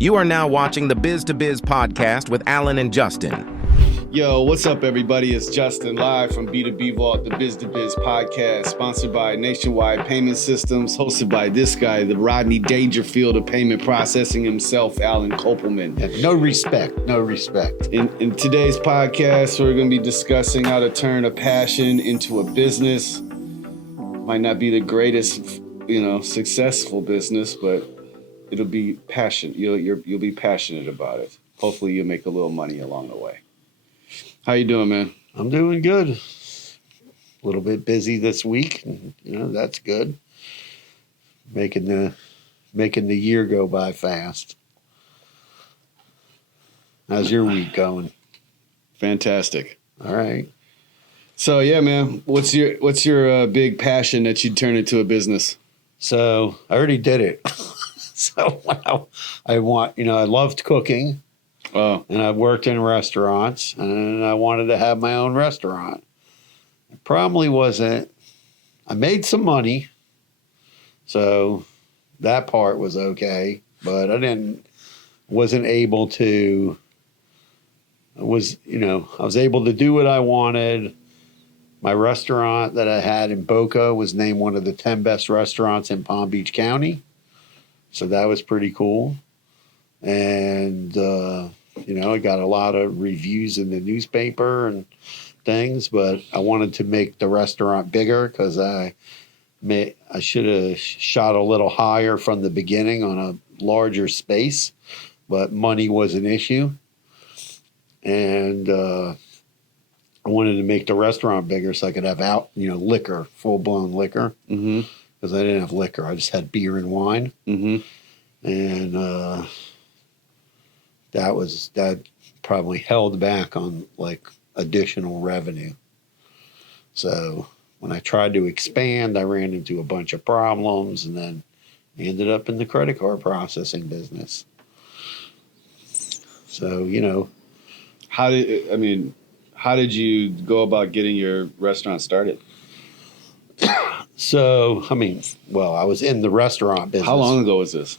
You are now watching the Biz to Biz podcast with Alan and Justin. Yo, what's up, everybody? It's Justin live from B2B Vault, the Biz to Biz podcast, sponsored by Nationwide Payment Systems, hosted by this guy, the Rodney Dangerfield of payment processing himself, Alan Kopelman. No respect. In today's podcast, we're going to be discussing how to turn a passion into a business. Might not be the greatest, successful business, but it'll be passion. You'll be passionate about it. Hopefully, you'll make a little money along the way. How you doing, man? I'm doing good. A little bit busy this week. That's good. Making the year go by fast. How's your week going? Fantastic. All right. So yeah, man, what's your big passion that you'd turn into a business? So I already did it. So I loved cooking. Oh. And I worked in restaurants, and I wanted to have my own restaurant. It probably wasn't. I made some money, so that part was okay. But I wasn't able to. I was able to do what I wanted. My restaurant that I had in Boca was named one of the 10 best restaurants in Palm Beach County, so that was pretty cool. And I got a lot of reviews in the newspaper and things, but I wanted to make the restaurant bigger because I should have shot a little higher from the beginning on a larger space, but money was an issue. And I wanted to make the restaurant bigger so I could have liquor, full-blown liquor, because I didn't have liquor. I just had beer and wine. Mm-hmm. And that probably held back on additional revenue. So when I tried to expand, I ran into a bunch of problems and then ended up in the credit card processing business. So, how did you go about getting your restaurant started? So, I was in the restaurant business. How long ago was this?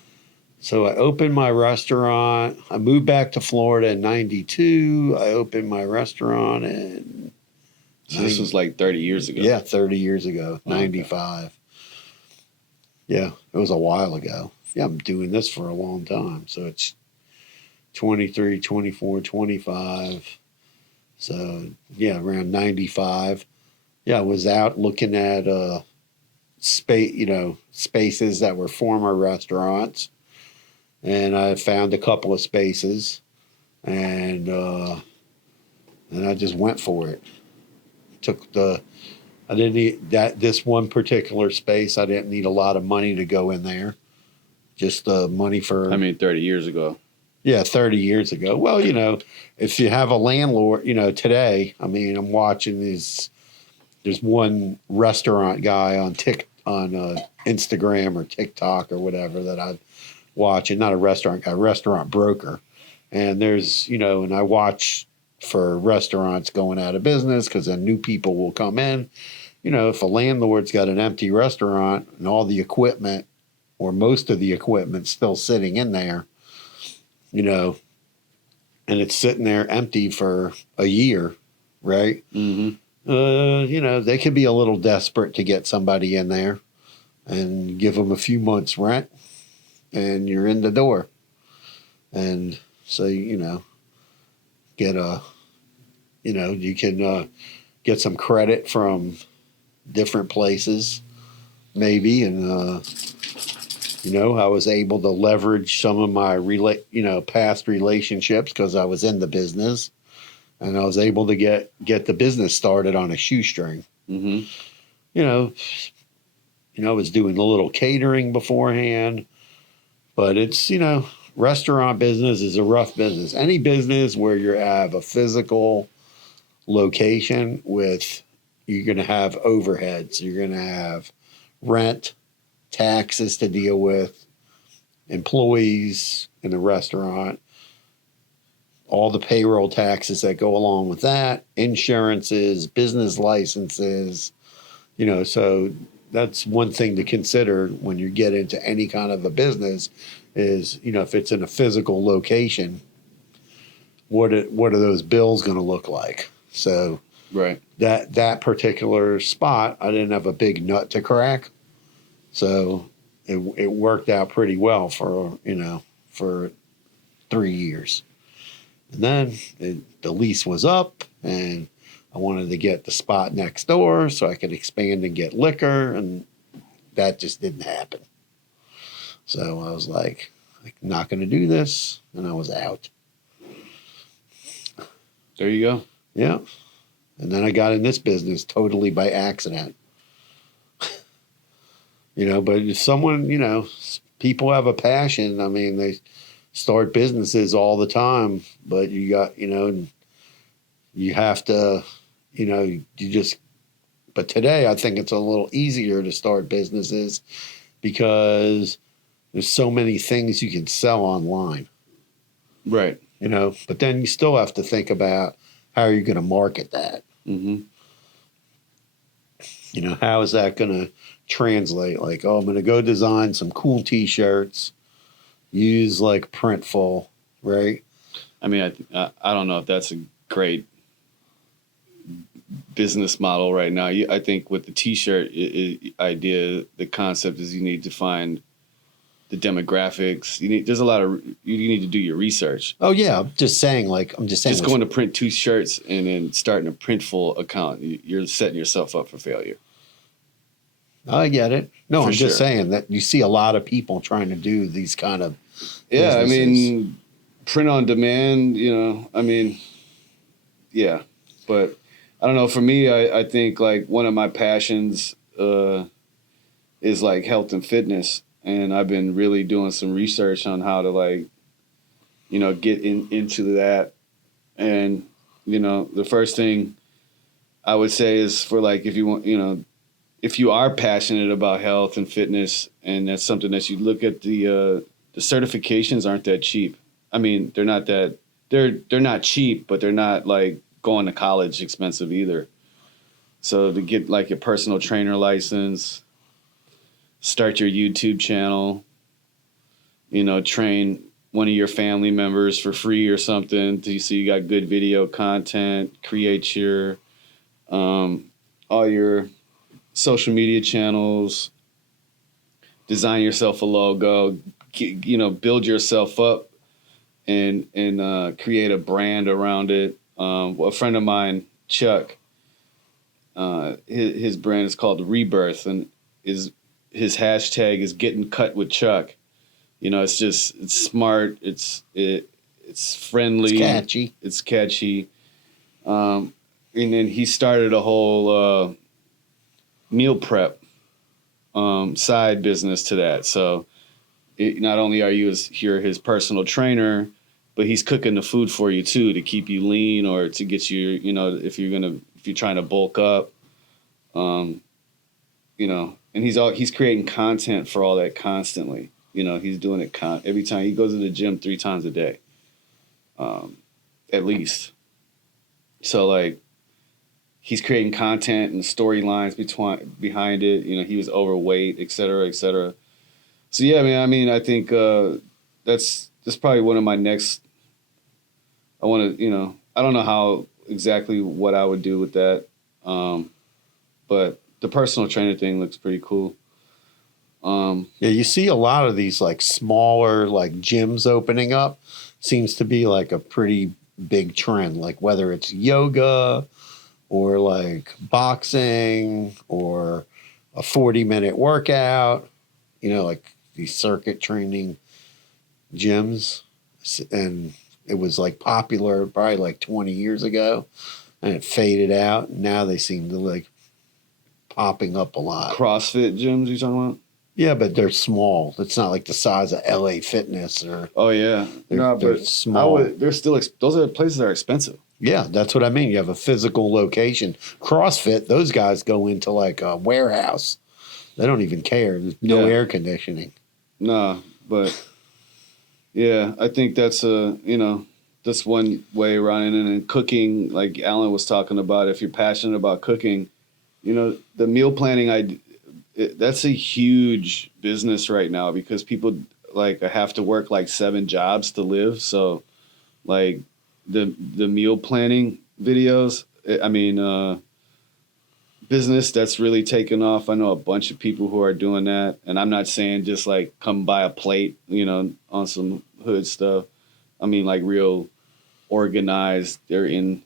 So I opened my restaurant. I moved back to Florida in 92. I opened my restaurant in... So this was 30 years ago. Yeah, 30 years ago, 95. Okay. Yeah, it was a while ago. Yeah, I'm doing this for a long time. So it's 23, 24, 25. So, yeah, around 95. Yeah, I was out looking at spaces that were former restaurants. And I found a couple of spaces, and I just went for it. I didn't need this one particular space. I didn't need a lot of money to go in there. Just the money for. 30 years ago. Yeah, 30 years ago. Well, if you have a landlord, today, I'm watching these. There's one restaurant guy on Instagram or TikTok or whatever that I've watching, not a restaurant guy, restaurant broker. And there's, and I watch for restaurants going out of business because then new people will come in. If a landlord's got an empty restaurant and all the equipment or most of the equipment still sitting in there, and it's sitting there empty for a year, right? Mm-hmm. They could be a little desperate to get somebody in there and give them a few months rent. And you're in the door. And so, you can get some credit from different places, maybe. And, I was able to leverage some of my, past relationships because I was in the business. And I was able to get the business started on a shoestring. Mm-hmm. I was doing a little catering beforehand. But it's, restaurant business is a rough business. Any business where you have a physical location you're going to have overheads. You're going to have rent, taxes to deal with, employees in the restaurant, all the payroll taxes that go along with that, insurances, business licenses, so that's one thing to consider when you get into any kind of a business. is, if it's in a physical location, what are those bills going to look like? So Right. that particular spot, I didn't have a big nut to crack, so it worked out pretty well for 3 years, and then the lease was up, and I wanted to get the spot next door so I could expand and get liquor, and that just didn't happen. So I was like not going to do this, and I was out. There you go. Yeah. And then I got in this business totally by accident. But if someone, people have a passion. I mean, they start businesses all the time, but you got, you have to, but today I think it's a little easier to start businesses because there's so many things you can sell online. Right. But then you still have to think about how are you going to market that? Mm-hmm. How is that going to translate? Like, I'm going to go design some cool T-shirts, use like Printful, right? I mean, I don't know if that's a great business model right now. I think with the T-shirt idea, the concept is you need to find the demographics. You need to do your research. Oh yeah, I'm just saying. Just going to print 2 shirts and then starting a Printful account, you're setting yourself up for failure. I get it. No, For I'm just sure. saying that you see a lot of people trying to do these kind of Yeah, I businesses. mean, print on demand. Yeah, but I don't know. For me, I think like one of my passions is like health and fitness. And I've been really doing some research on how to get into that. And, the first thing I would say is for if you want, if you are passionate about health and fitness, and that's something that you look at, the certifications aren't that cheap. I mean, they're not cheap, but they're not like going to college expensive either. So to get like your personal trainer license, start your YouTube channel, train one of your family members for free or something so you got good video content, create your all your social media channels, design yourself a logo, build yourself up and create a brand around it. A friend of mine, Chuck, his brand is called Rebirth, and his hashtag is getting cut with Chuck. It's smart. It's friendly. It's catchy. And then he started a whole meal prep side business to that. So not only are you his personal trainer, but he's cooking the food for you too to keep you lean or to get you, if you're trying to bulk up, and he's creating content for all that constantly. He's doing it every time he goes to the gym 3 times a day, at least. So he's creating content and storylines behind it. He was overweight, et cetera, et cetera. So yeah, man. I think that's probably one of my next. I want to, I don't know how exactly what I would do with that, but the personal trainer thing looks pretty cool. Yeah, you see a lot of these like smaller like gyms opening up. Seems to be like a pretty big trend. Like whether it's yoga or like boxing or a 40-minute workout, like these circuit training gyms. And it was like popular probably like 20 years ago, and it faded out. Now they seem to like popping up a lot. CrossFit gyms you talking about? Yeah, but they're small. It's not like the size of LA Fitness or. Oh yeah, they're small. They're still. Those are places that are expensive. Yeah, that's what I mean. You have a physical location. CrossFit, those guys go into like a warehouse. They don't even care. There's no air conditioning. Nah, but yeah, I think that's that's one way around it. And cooking, like Alan was talking about, if you're passionate about cooking, the meal planning, that's a huge business right now because people like I have to work like 7 jobs to live. So like the meal planning videos, I mean, business that's really taken off. I know a bunch of people who are doing that, and I'm not saying just like come buy a plate, on some hood stuff. I mean like real organized. They're in,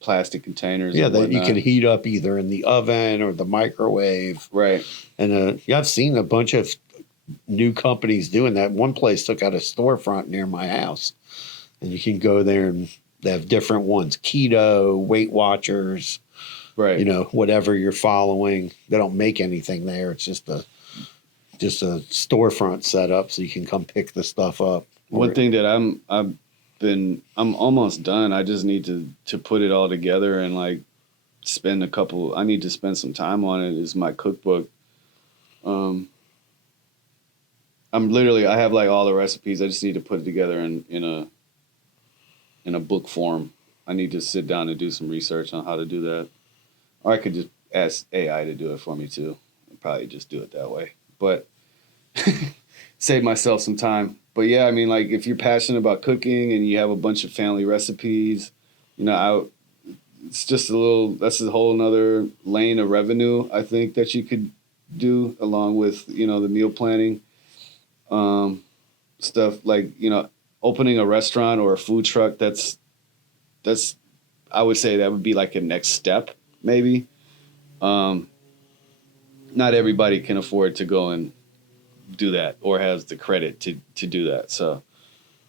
plastic containers. Yeah, and that you whatnot. can heat up either in the oven or the microwave. Right. And yeah, I've seen a bunch of new companies doing that. One place took out a storefront near my house, and you can go there and they have different ones: keto, Weight Watchers, Right. whatever you're following. They don't make anything there. It's just a storefront setup, so you can come pick the stuff up. One thing that I'm almost done. I just need to put it all together and like I need to spend some time on it, is my cookbook. I have like all the recipes. I just need to put it together in a book form. I need to sit down and do some research on how to do that. Or I could just ask AI to do it for me too. I'd probably just do it that way. But save myself some time. But yeah, I mean, like if you're passionate about cooking and you have a bunch of family recipes, it's just that's a whole nother lane of revenue, I think, that you could do along with, the meal planning stuff, like, opening a restaurant or a food truck. That's, I would say that would be like a next step, maybe. Not everybody can afford to go and do that or has the credit to do that. So,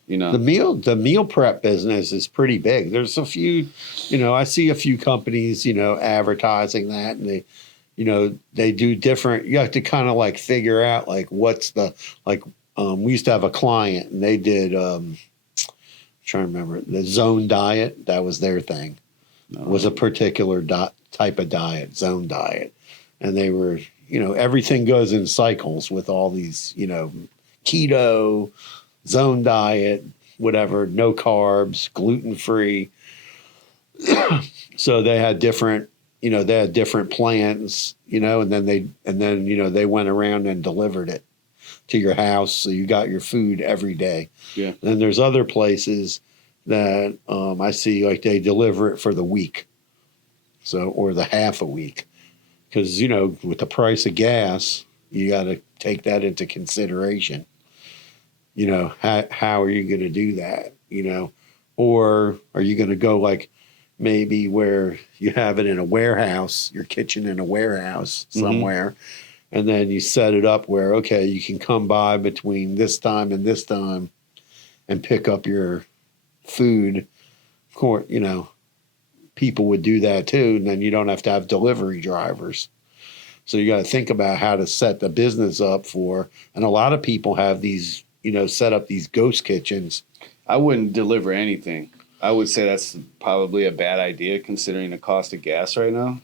the meal prep business is pretty big. There's a few, I see a few companies, advertising that, and they do different. You have to kind of like figure out like what's the we used to have a client and they did trying to remember the Zone diet. That was their thing. Was a particular type of diet, Zone diet, and they were everything goes in cycles with all these keto, Zone diet, whatever, no carbs, gluten free. So they had different plans, and then they went around and delivered it to your house, so you got your food every day. Yeah. Then there's other places that I see like they deliver it for the week, or the half a week, because with the price of gas, you got to take that into consideration. How are you going to do that? Or are you going to go like maybe where you have it in a warehouse, your kitchen in a warehouse somewhere, and then you set it up where, okay, you can come by between this time and this time and pick up your food. Of course, people would do that too, and then you don't have to have delivery drivers. So you got to think about how to set the business up and a lot of people have these, set up these ghost kitchens. I wouldn't deliver anything. I would say that's probably a bad idea considering the cost of gas right now.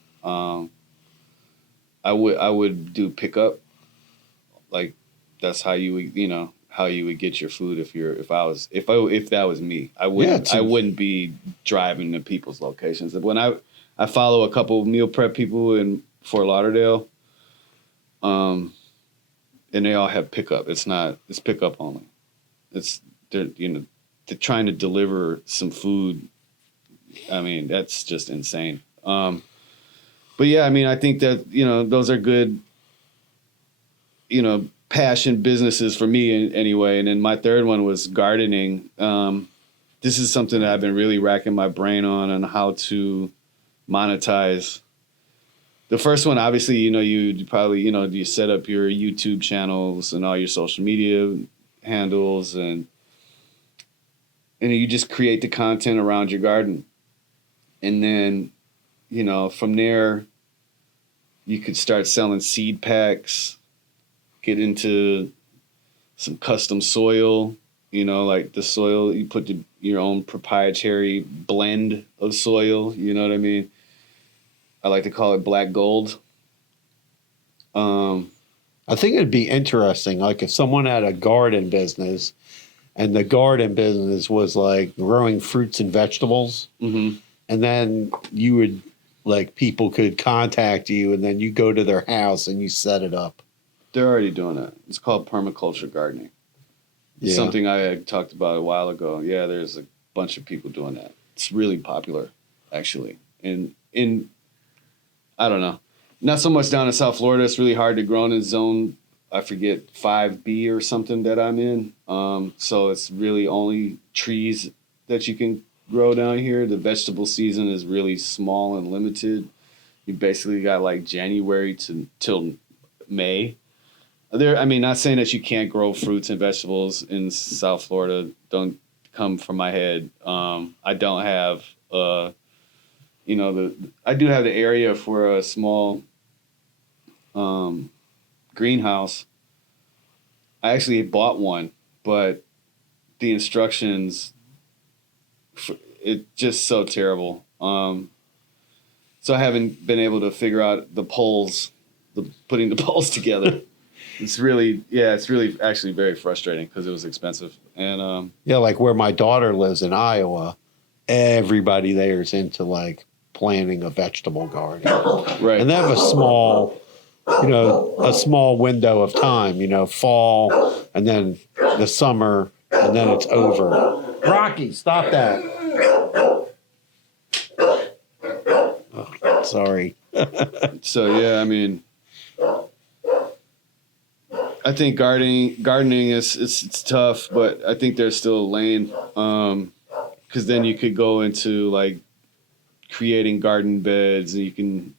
I would do pickup. Like that's how you would, how you would get your food if that was me. I wouldn't be driving to people's locations. When I follow a couple of meal prep people in Fort Lauderdale, and they all have pickup. It's pickup only. They're trying to deliver some food. I mean, that's just insane. But yeah, I mean, I think that, those are good, passion businesses for me anyway. And then my third one was gardening. This is something that I've been really racking my brain on how to monetize. The first one, obviously, you probably, you set up your YouTube channels and all your social media handles and you just create the content around your garden. And then, from there, you could start selling seed packs, get into some custom soil, like the soil, you put your own proprietary blend of soil, you know what I mean? I like to call it black gold. I think it'd be interesting, like if someone had a garden business and the garden business was like growing fruits and vegetables, and then you would, like, people could contact you and then you go to their house and you set it up. They're already doing that. It's called permaculture gardening. Yeah. Something I had talked about a while ago. Yeah, there's a bunch of people doing that. It's really popular, actually. And in I don't know, not so much down in South Florida. It's really hard to grow in zone. I forget 5B or something that I'm in. So it's really only trees that you can grow down here. The vegetable season is really small and limited. You basically got like January till May. I mean, not saying that you can't grow fruits and vegetables in South Florida. Don't come from my head. I don't have, I do have the area for a small greenhouse. I actually bought one, but the instructions, it's just so terrible. So I haven't been able to figure out putting the poles together. It's really actually very frustrating because it was expensive. And Yeah, like where my daughter lives in Iowa, everybody there is into like planting a vegetable garden. right. And they have a small window of time, fall and then the summer and then it's over. Rocky, stop that. Oh, sorry. So yeah, I mean, I think gardening is it's tough, but I think there's still a lane because then you could go into like creating garden beds, and you can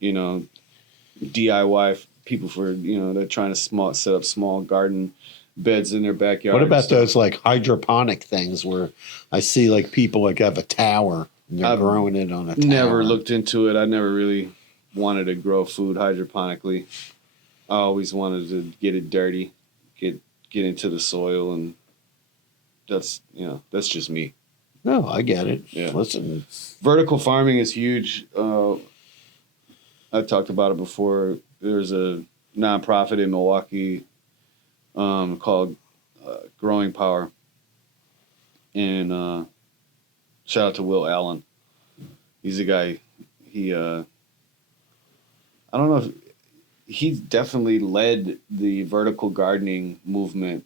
DIY people for they're trying to set up small garden beds in their backyard. What about those like hydroponic things where I see like people like have a tower and they're growing it on a tower? Never looked into it. I never really wanted to grow food hydroponically. I always wanted to get it dirty, get into the soil, and that's just me. No, I get it. Yeah. Listen, vertical farming is huge. I talked about it before. There's a nonprofit in Milwaukee called Growing Power, and shout out to Will Allen. He's a guy. He I don't know if he definitely led the vertical gardening movement.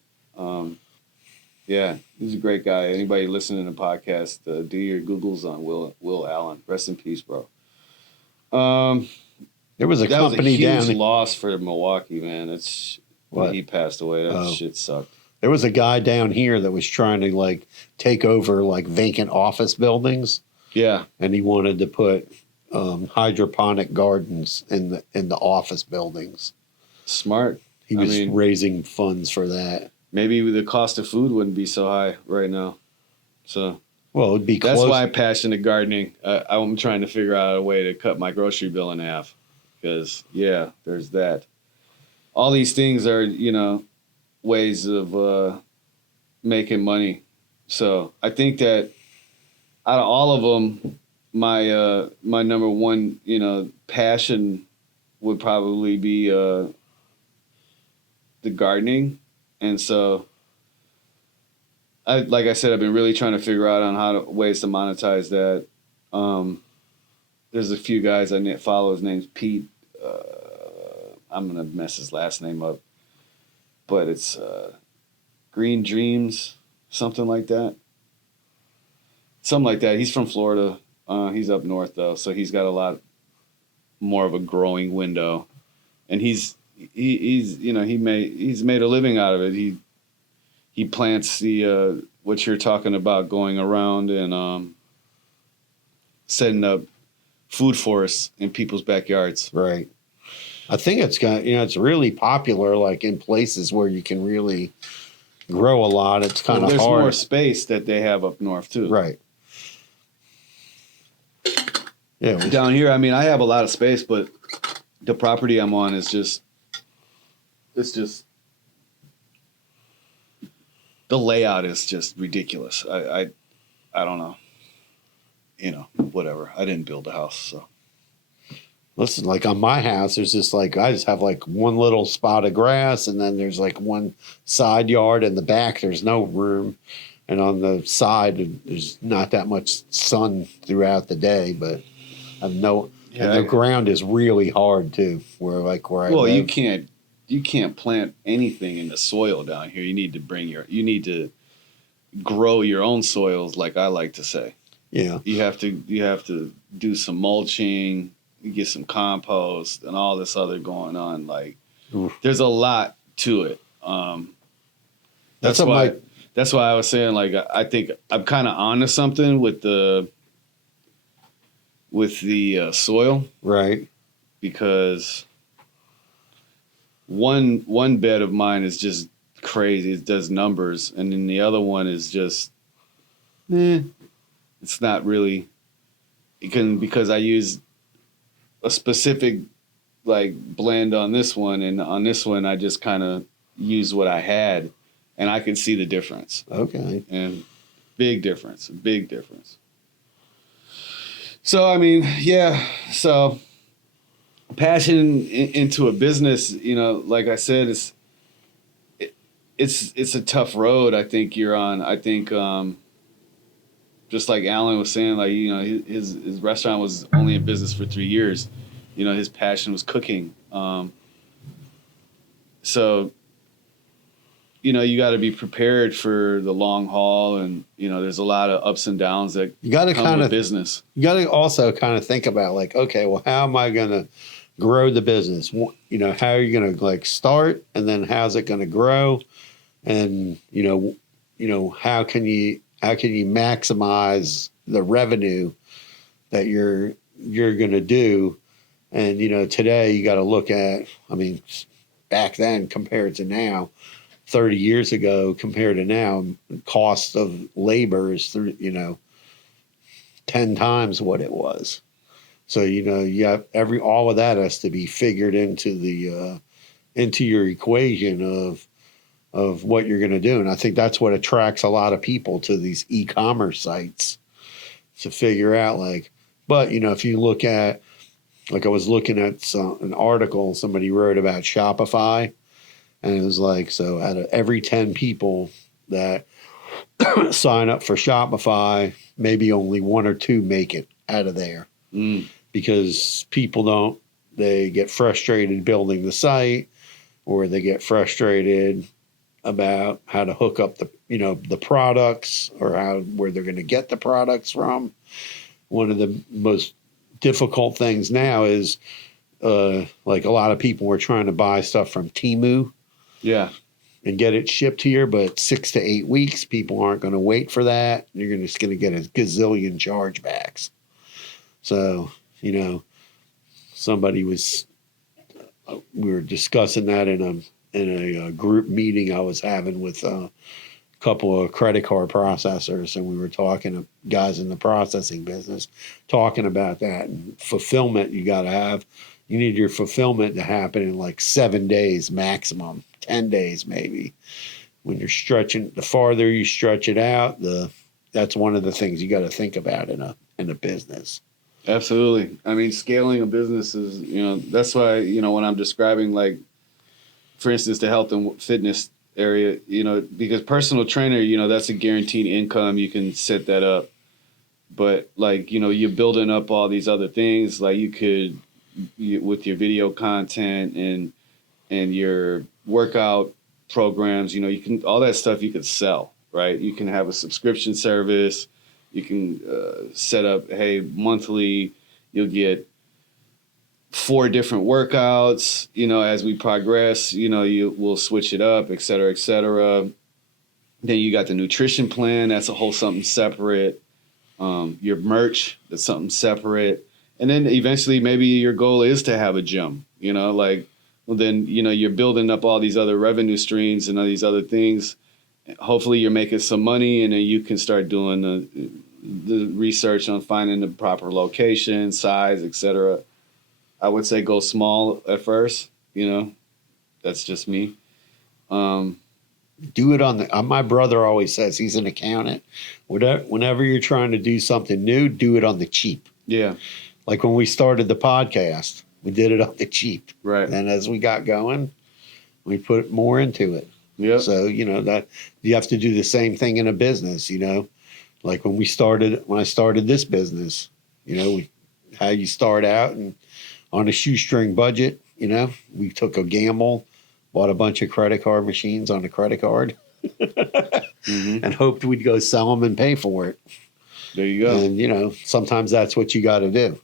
Yeah, he's a great guy. Anybody listening to the podcast, do your Googles on Will Allen. Rest in peace, bro. there was a That was a company huge down. loss for Milwaukee, man. When What? he passed away. That shit sucked. There was a guy down here that was trying to like take over like vacant office buildings, Yeah, and he wanted to put hydroponic gardens in the office buildings. smart. He I was mean- raising funds for that. Maybe the cost of food wouldn't be so high right now. So Well, it'd be that's close. why I'm passionate gardening. I'm trying to figure out a way to cut my grocery bill in half. Because, yeah, there's that. All these things are, ways of making money. So I think that out of all of them, my number one, passion would probably be the gardening. And so, like I said, I've been really trying to figure out on ways to monetize that. There's a few guys I follow. His name's Pete. I'm gonna mess his last name up, but it's Green Dreams, something like that. Something like that. He's from Florida. He's up north though, so he's got a lot more of a growing window, and he's made a living out of it. He plants the what you're talking about, going around and setting up food forests in people's backyards. Right. I think it's got, it's really popular like in places where you can really grow a lot. It's kind of There's hard. more space that they have up north too. Right. Yeah. Down here, I mean, I have a lot of space, but the property I'm on is just the layout is just ridiculous. I don't know. Whatever. I didn't build a house, so. Listen, like on my house, there's just like, I just have like one little spot of grass, and then there's like one side yard. In the back, there's no room. And on the side, there's not that much sun throughout the day, but and the ground is really hard too. Where I Well, live. you can't plant anything in the soil down here. You need to grow your own soils, like I like to say. Yeah. You have to do some mulching, you get some compost, and all this other going on. Like, there's a lot to it. That's why I was saying, like, I think I'm kind of onto something with the soil, right? Because one bed of mine is just crazy. It does numbers, and then the other one is just, it's not really. Because I use a specific like blend on this one, and on this one I just kind of use what I had, and I can see the difference. Okay. And big difference. So I mean, yeah. So passion into a business, like I said, it's a tough road. I think you're on. I think just like Alan was saying, like his restaurant was only in business for 3 years. His passion was cooking. So you got to be prepared for the long haul, and there's a lot of ups and downs that you got to come with business. You got to also kind of think about, like, okay, well, how am I going to grow the business? How are you going to like start, and then how's it going to grow, and how can you maximize the revenue that you're going to do? And today you got to look at, I mean, back then compared to now, 30 years ago compared to now, cost of labor is 10 times what it was. So you have all of that has to be figured into the into your equation of what you're going to do. And I think that's what attracts a lot of people to these e-commerce sites, to figure out, like, but if you look at, like, I was looking at an article somebody wrote about Shopify, and it was like, so out of every 10 people that sign up for Shopify, maybe only 1 or 2 make it out of there. Because people they get frustrated building the site, or they get frustrated about how to hook up the products, or where they're going to get the products from. One of the most difficult things now is like a lot of people were trying to buy stuff from Temu. Yeah. And get it shipped here, but 6 to 8 weeks, people aren't going to wait for that. You're just going to get a gazillion chargebacks. So, we were discussing that in a group meeting I was having with a couple of credit card processors, and we were talking, guys in the processing business, talking about that. And fulfillment, you need your fulfillment to happen in like 7 days maximum, 10 days maybe. When you're stretching, the farther you stretch it out, that's one of the things you got to think about in a business. Absolutely. I mean, scaling a business is, that's why, when I'm describing, like, for instance, the health and fitness area, because personal trainer, that's a guaranteed income. You can set that up. But, like, you're building up all these other things. Like, with your video content and your workout programs, you can, all that stuff you could sell, right? You can have a subscription service. You can set up, hey, monthly, you'll get 4 different workouts, as we progress, we'll switch it up, et cetera, et cetera. Then you got the nutrition plan. That's a whole something separate. Your merch, that's something separate. And then eventually maybe your goal is to have a gym, then, you're building up all these other revenue streams and all these other things. Hopefully you're making some money, and then you can start doing the research on finding the proper location, size, etc. I would say go small at first. That's just me. Do it on my brother always says, he's an accountant. Whenever you're trying to do something new, do it on the cheap. Yeah. Like when we started the podcast, we did it on the cheap. Right. And as we got going, we put more into it. Yeah. So, that you have to do the same thing in a business, like when I started this business, how you start out and on a shoestring budget, we took a gamble, bought a bunch of credit card machines on a credit card. and hoped we'd go sell them and pay for it. There you go. And, you know, sometimes that's what you got to do.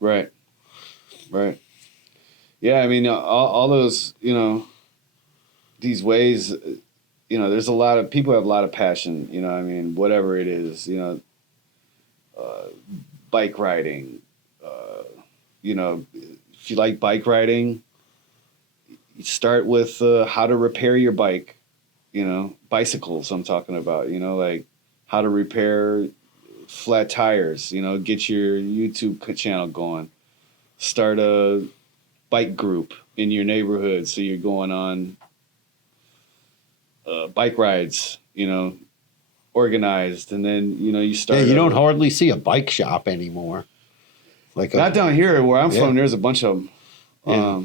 Right. Yeah, I mean, all those, you know, these ways, you know, there's a lot of people have a lot of passion, you know, I mean, whatever it is, you know, bike riding, you know, if you like bike riding, you start with how to repair your bike, you know, bicycles I'm talking about, you know, like how to repair flat tires, you know, get your YouTube channel going, start a bike group in your neighborhood. So you're going on bike rides, you know, organized. And then, you know, you start. Yeah, you don't hardly see a bike shop anymore. Like not down here where I'm from, there's a bunch of them. Yeah.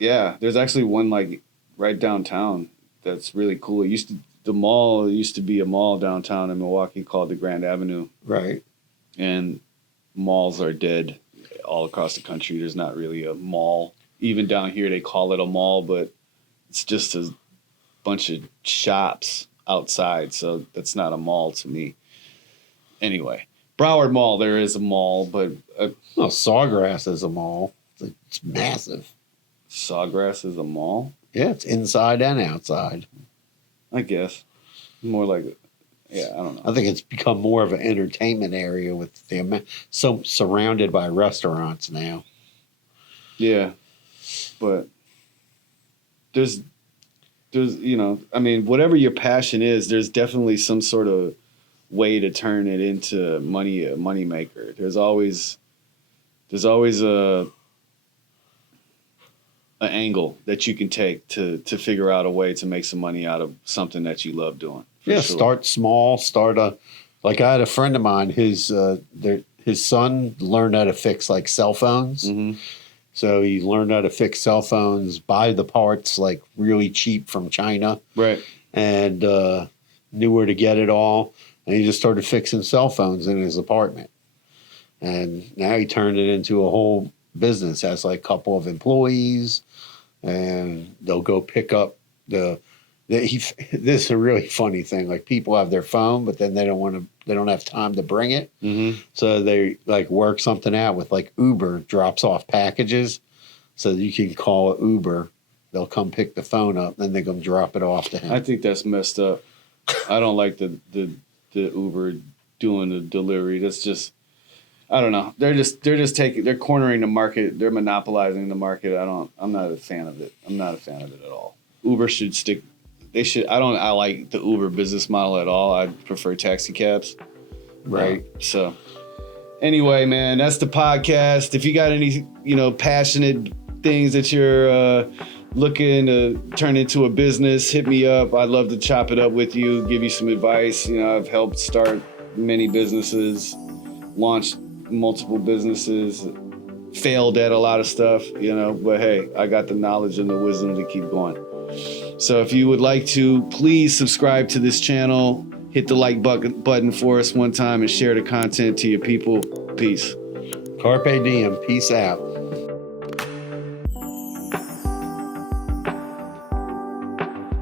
Yeah, there's actually one like right downtown that's really cool. The mall used to be a mall downtown in Milwaukee called the Grand Avenue. Right. And malls are dead all across the country. There's not really a mall. Even down here, they call it a mall, but it's just a bunch of shops outside. So that's not a mall to me. Anyway, Broward Mall, there is a mall, but No, Sawgrass is a mall. It's massive. Sawgrass is a mall? Yeah, it's inside and outside. I guess. More like, yeah, I don't know. I think it's become more of an entertainment area with so surrounded by restaurants now. Yeah, but there's you know, I mean, whatever your passion is, there's definitely some sort of way to turn it into a money maker. There's always a an angle that you can take to figure out a way to make some money out of something that you love doing. Yeah, sure. Start small. Like I had a friend of mine. His son learned how to fix like cell phones. Mm-hmm. So he learned how to fix cell phones, buy the parts like really cheap from China, Right. and knew where to get it all. And he just started fixing cell phones in his apartment. And now he turned it into a whole business. Has like a couple of employees, and they'll go pick up this is a really funny thing. Like people have their phone, but then they don't have time to bring it. Mm-hmm. So they like work something out with like Uber drops off packages, so you can call Uber. They'll come pick the phone up, then they come drop it off to him. I think that's messed up. I don't like the Uber doing the delivery. That's just, I don't know. They're cornering the market. They're monopolizing the market. I'm not a fan of it. I'm not a fan of it at all. Uber should stick. I like the Uber business model at all. I prefer taxi cabs. Right. So anyway, man, that's the podcast. If you got any, you know, passionate things that you're looking to turn into a business, hit me up. I'd love to chop it up with you, give you some advice. You know, I've helped start many businesses, launched multiple businesses, failed at a lot of stuff, you know, but hey, I got the knowledge and the wisdom to keep going. So if you would like to, please subscribe to this channel, hit the like button for us one time, and share the content to your people. Peace. Carpe diem. Peace out.